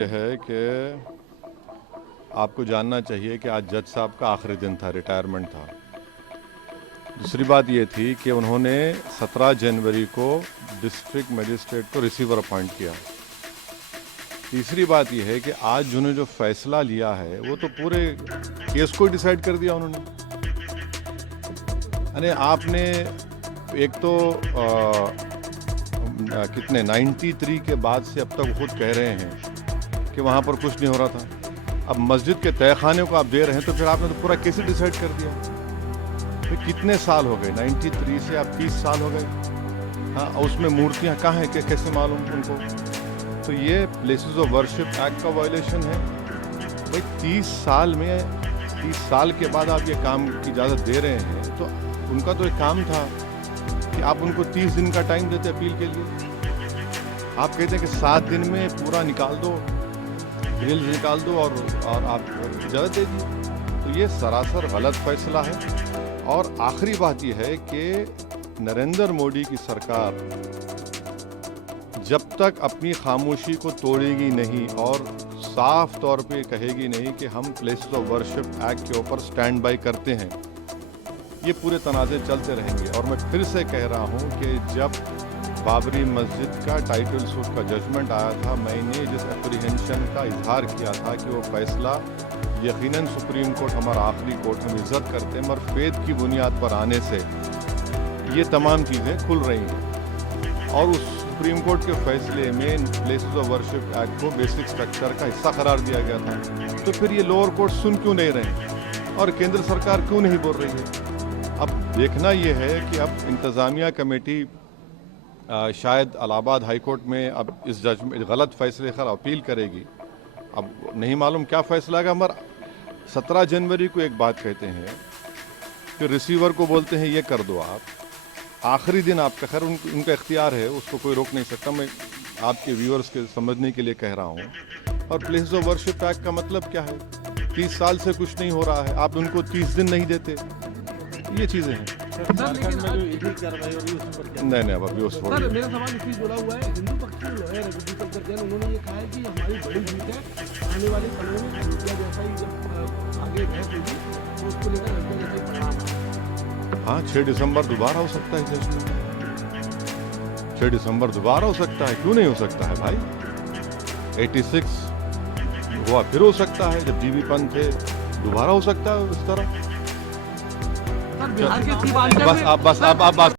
यह है कि आपको जानना चाहिए कि आज जज साहब का आखिरी दिन था, रिटायरमेंट था। दूसरी बात ये थी कि उन्होंने 17 जनवरी को डिस्ट्रिक्ट मजिस्ट्रेट को रिसीवर अपॉइंट किया। तीसरी बात यह है कि आज उन्होंने जो फैसला लिया है वो तो पूरे केस को डिसाइड कर दिया उन्होंने। यानी आपने एक तो कितने 93 के बाद से अब तक खुद कह रहे हैं कि वहाँ पर कुछ नहीं हो रहा था। अब मस्जिद के तहखाने को आप दे रहे हैं तो फिर आपने तो पूरा केस ही डिसाइड कर दिया। फिर कितने साल हो गए? 93 से आप 30 साल हो गए। हाँ, उसमें मूर्तियाँ कहाँ हैं कि कैसे मालूम उनको? तो ये प्लेसेस ऑफ वर्शिप एक्ट का वायलेशन है भाई। 30 साल के बाद आप ये काम की इजाज़त दे रहे हैं तो उनका तो एक काम था कि आप उनको 30 दिन का टाइम देते अपील के लिए। आप कहते हैं कि 7 दिन में पूरा निकाल दो, ग्रिल्स निकाल दो और आप इजाज़त दे दी। तो ये सरासर गलत फैसला है। और आखिरी बात यह है कि नरेंद्र मोदी की सरकार जब तक अपनी खामोशी को तोड़ेगी नहीं और साफ तौर पे कहेगी नहीं कि हम प्लेसेस ऑफ वर्शिप एक्ट के ऊपर स्टैंड बाई करते हैं, ये पूरे तनाज़े चलते रहेंगे। और मैं फिर से कह रहा हूँ कि जब बाबरी मस्जिद का टाइटल सूट का जजमेंट आया था, मैंने जिस एप्रीहेंशन का इजहार किया था कि वो फैसला यकीनन सुप्रीम कोर्ट हमारा आखिरी कोर्ट, हम इज्जत करते हैं, मगर फेथ की बुनियाद पर आने से ये तमाम चीज़ें खुल रही हैं। और उस सुप्रीम कोर्ट के फैसले में प्लेसेस ऑफ वर्शिप एक्ट को बेसिक स्ट्रक्चर का हिस्सा करार दिया गया था। तो फिर ये लोअर कोर्ट सुन क्यों नहीं रहे और केंद्र सरकार क्यों नहीं बोल रही है? अब देखना ये है कि अब इंतज़ामिया कमेटी शायद इलाहाबाद हाई कोर्ट में अब इस जजमेंट गलत फैसले का अपील करेगी। अब नहीं मालूम क्या फैसला आएगा। मगर 17 जनवरी को एक बात कहते हैं कि रिसीवर को बोलते हैं ये कर दो आप, आखिरी दिन आपका, खैर उनका इख्तियार है, उसको कोई रोक नहीं सकता। मैं आपके व्यूअर्स के समझने के लिए कह रहा हूँ। और प्लेसेस ऑफ वर्शिप एक्ट का मतलब क्या है? 30 साल से कुछ नहीं हो रहा है, आप उनको 30 दिन नहीं देते। ये चीज़ें हैं। नहीं अब अभी उस सर, मेरा सवाल इसी जुड़ा हुआ है। हिंदू पक्ष के लॉयर है दीपक जैन, उन्होंने ये कहा है कि हमारी बड़ी जीत है, आने वाले समय में अयोध्या जैसा ही जब आगे बहस होगी तो उसको लेकर अयोध्या जैसा ही परिणाम। हाँ, 6 दिसंबर दोबारा हो सकता है जजमेंट। 6 दिसंबर दोबारा हो सकता है, क्यों नहीं हो सकता है भाई? 86 हुआ, फिर हो सकता है जब जीबी पंत थे, दोबारा हो सकता है इस तरह। बिहार के बस आप